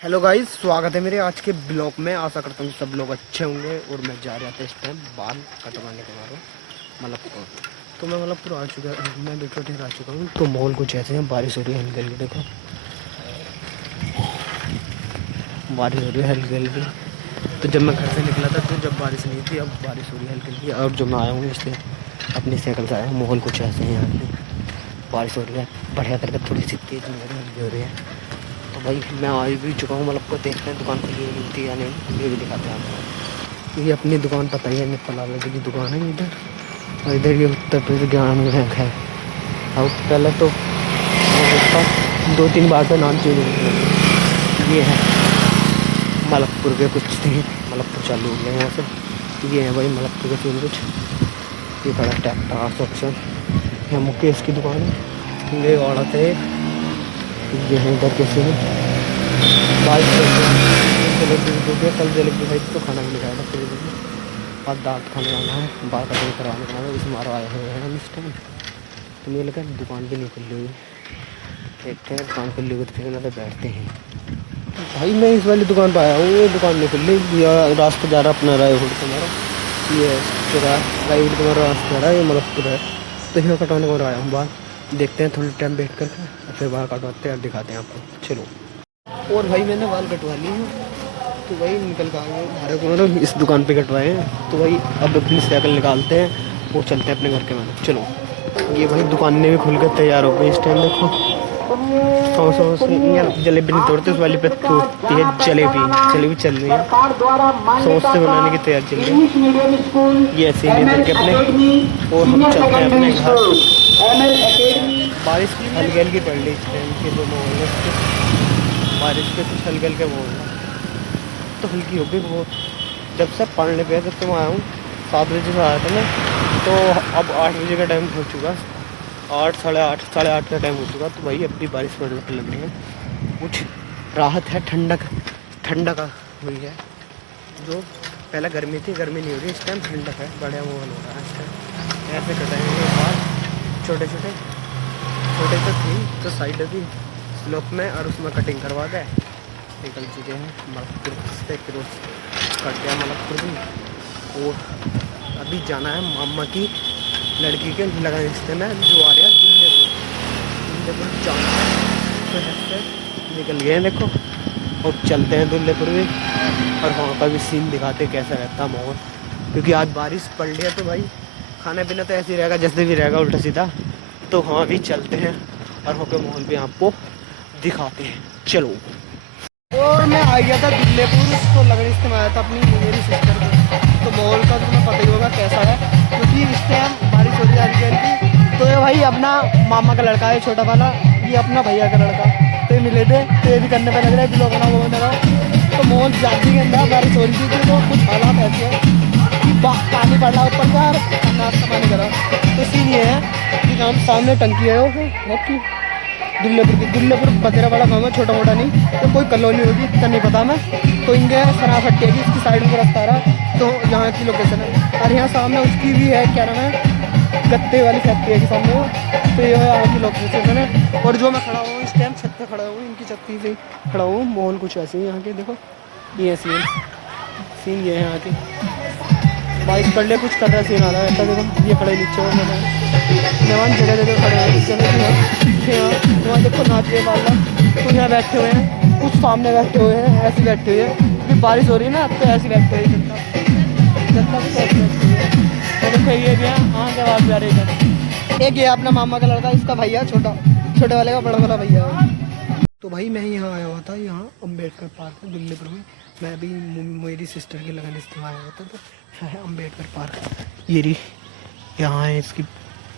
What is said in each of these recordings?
Hello guys, स्वागत है मेरे आज के ब्लॉग में। आशा करता हूँ सब लोग अच्छे होंगे। और मैं जा रहा था इस टाइम बाल कटवाने के बारे मलकपुर। तो मैं मलकपुर आ चुका, मैं बिल्कुल ठहर आ चुका हूँ। तो माहौल कुछ ऐसे हैं, बारिश हो रही है हल्की हल्की। देखो बारिश हो रही है हल्की हल्की। तो जब मैं घर से निकला था तो जब बारिश नहीं थी, अब बारिश हो रही है हल्की हल्की। और जब मैं आया हूँ इसलिए अपनी साइकिल से आया हूँ। माहौल कुछ ऐसे हैं यहाँ पे, बारिश हो रही है बढ़िया करके, थोड़ी सी तेज़ हल्की हो रही है। तो भाई मैं आ भी चुका हूँ, मतलब को देखते हैं दुकान खुली मिलती है या नहीं, ये भी दिखाते हैं आपको। ये अपनी दुकान पता ही है, निप्पल वाले की दुकान है इधर। और इधर ये उत्तर प्रदेश ग्रामीण बैंक है। और पहले तो दो तीन बार से नाम चेंज हो गया। ये है मलकपुर के कुछ थे, मलकपुर चालू हो गया यहाँ से। ये है भाई मलकपुर के सीन कुछ। ये खड़ा ट्रैक्टर ऑप्शन, यहाँ मुकेश की दुकान है। ये औरत है, ये है इधर कैसे है बाइक जलेबी दे दिया। कल जलेबी खाई तो खाना भी नहीं खाया था फिर भी। और दांत खाने आना है, बाल कटिंग करवाने का है, इसमें आए हुए हैं हम इस टाइम। तो मुझे लगा दुकान भी नहीं खुल रही, देखते हैं दुकान खुल रही तो फिर ना तो बैठते हैं। भाई मैं इस वाली दुकान पर आया हूँ, ये दुकान नहीं खुल रही। रास्ता जा रहा अपना रायपुर तुम्हारा, ये रायपुर तुम्हारा रास्ता जा रहा है, ये मलकपुर है। तो यहाँ कटवाने को आया हूँ बाल। देखते हैं थोड़ी टाइम वेट करके और फिर बाल कटवाते हैं और दिखाते हैं आपको। चलो। और भाई मैंने बाल कटवा लिए हैं, तो भाई निकल कर आए हमारे को मतलब इस दुकान पे कटवाए हैं। तो भाई अब अपनी साइकिल निकालते हैं और चलते हैं अपने घर के में। चलो। ये भाई दुकानें भी खुल कर तैयार हो गई इस टाइम। देखो सौ जलेबी नहीं तोड़ते, उस वाली पे तोड़ती है जलेबी। जलेबी चल रही है, सॉस से बनाने की तैयारी चल रही है। ये ऐसे ही लेकर के अपने और हम चलते हैं अपने घर। बारिश हल्की हल्की पड़ रही इस टाइम के दो माहौल में। बारिश पे कुछ हल्के हल्के माहौल तो हल्की हो गई वो। जब से पढ़ने पे जब से मैं आया हूँ 7 बजे से आया था मैं, तो अब 8 बजे का टाइम हो चुका। 8 साढ़े आठ का टाइम हो चुका। तो भाई अब भी बारिश पड़ने लग रही है, कुछ राहत है, ठंडक हुई है। जो पहले गर्मी थी, गर्मी नहीं हो रही इस टाइम, ठंडक है, बढ़िया माहौल हो रहा है इस टाइम। ऐसे कटाएंगे बाल छोटे छोटे तो थी, तो साइड भी स्लोप में और उसमें कटिंग करवा के निकल चुके हैं मलकपुर से। फिर कट गया मलकपुर भी। और अभी जाना है मामा की लड़की के लगन रिश्ते में, जो आ रहा है दुल्लेपुर जाना है। तो ऐसे निकल गए हैं देखो, और चलते हैं दुल्लेपुर भी। और वहाँ का भी सीन दिखाते कैसा रहता माहौल, क्योंकि आज बारिश पड़ रही है। तो भाई खाना पीना तो ऐसे ही रहेगा जैसे भी रहेगा, उल्टा सीधा। तो वहाँ भी चलते हैं और वहाँ के माहौल भी आपको दिखाते हैं। चलो। और मैं आ गया था दुल्लेपुर, तो लगन रिश्ते में आया था अपनी मेरी सिस्टर को। तो माहौल का तो तुम्हें पता ही होगा कैसा है, क्योंकि इस टाइम बारिश हो रही है हल्की हल्की। तो ये भाई अपना मामा का लड़का है छोटा वाला, ये अपना भैया का लड़का। तो ये मिले थे, तो ये भी करने पर लग रहा है कि लोग ना वो लगा। तो माहौल जाती के अंदर बारिश हो रही थी, तो कुछ हालात ऐसे हैं कि पानी पड़ रहा है ऊपर का, नाश्ता पानी करा। तो सीन ये है कि हम सामने टंकी है वो की दुल्लेपुर बतेरा वाला गाँव है, छोटा मोटा नहीं। तो कोई कॉलोनी होगी इतना नहीं पता मैं। तो इनके सराफट्टी है कि इसकी साइड में रास्ता आ रहा है, तो यहाँ की लोकेशन है। और यहाँ सामने उसकी भी है, क्या नाम है, गत्ते वाली फैक्ट्री है कि सामने वो। तो ये है यहाँ की लोकेशन है। और जो मैं खड़ा हूँ इस टाइम छत पे खड़ा हूँ, इनकी छत से खड़ा हूँ। माहौल कुछ ऐसे ही यहाँ के, देखो ये सीन ये है यहाँ के। बाइक पड़ ले कुछ कर रहा सीन आ रहा है। देखो ये खड़े नीचे मेहमान जगह जगह खड़े हैं, वहाँ देखो नाचे वाला कुछ यहाँ बैठे हुए हैं, कुछ सामने बैठे हुए हैं, ऐसे बैठे हुए हैं क्योंकि बारिश हो रही है ना, तो ऐसे बैठे हुए जनता कुछ ऐसे बैठे हुए हैं। तो देखो ये भी है, हाँ क्या बात जा रही है। एक ये अपना मामा का लड़का, इसका भैया छोटे वाले का बड़ा वाला भैया है। तो भाई मैं यहाँ आया हुआ था, यहाँ अम्बेडकर पार्क है दिल्लीपुर में। मैं अभी मेरी सिस्टर के लगन रिश्ते में आया हुआ था, तो है अम्बेडकर पार्क। ये रही यहाँ है इसकी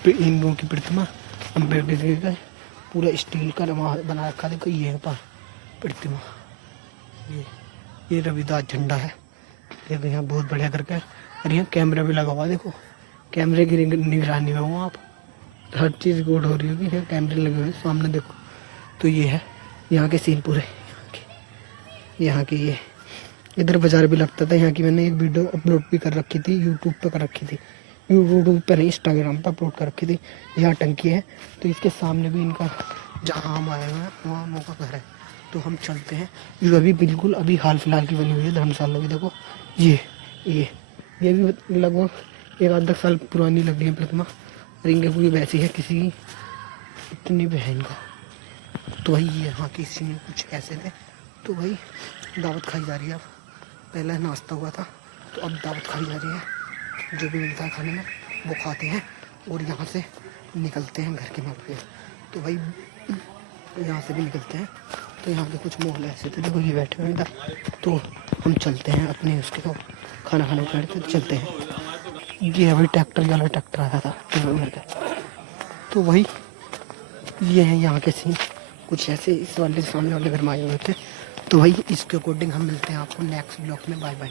इन लोगों की प्रतिमा अम्बेडकर का, पूरा स्टील का बना रखा। देखो ये है प्रतिमा, ये रविदास झंडा है। देखो यहाँ बहुत बढ़िया करके, और यहाँ कैमरा भी लगा हुआ। देखो कैमरे की निगरानी में हूँ आप, हर चीज़ रिकॉर्ड हो रही होगी, यहाँ कैमरे लगे हुए हैं सामने देखो। तो ये है यहाँ के सीन पूरे, यहाँ की ये इधर बाजार भी लगता था यहाँ की। मैंने एक वीडियो अपलोड भी कर रखी थी, यूट्यूब पे कर रखी थी, यूट्यूब पर नहीं इंस्टाग्राम पर अपलोड कर रखी थी। यहाँ टंकी है, तो इसके सामने भी इनका जहाँ हम आए हुए हैं वहाँ उनका घर है। तो हम चलते हैं। जो अभी बिल्कुल अभी हाल फिलहाल की बनी हुई है धर्मशाला भी, देखो ये ये ये भी लगभग 1 आध 10 साल पुरानी लग रही है प्रतिमा। रिंगे पूरी वैसी है किसी की, इतनी बहन का। तो भाई ये यहाँ की सीन कुछ ऐसे थे। तो भाई दावत खाई जा रही है अब, पहले नाश्ता हुआ था तो अब दावत खाई जा रही है। जो भी मिलता है खाने में वो खाते हैं और यहाँ से निकलते हैं घर के मार्ग पे। तो भाई यहाँ से भी निकलते हैं। तो यहाँ के कुछ मोहल्ले ऐसे थे, देखो ये बैठे हुए इधर। तो हम चलते हैं अपने उसके को खाना खाने बैठते तो चलते हैं। ये अभी ट्रैक्टर वाला ट्रैक्टर आया था घर का। तो वही ये है यहाँ के सीन कुछ ऐसे। इस वाले सामने वाले घर में आए हुए थे। तो भाई इसके अकॉर्डिंग हम मिलते हैं आपको नेक्स्ट ब्लॉग में। Bye bye.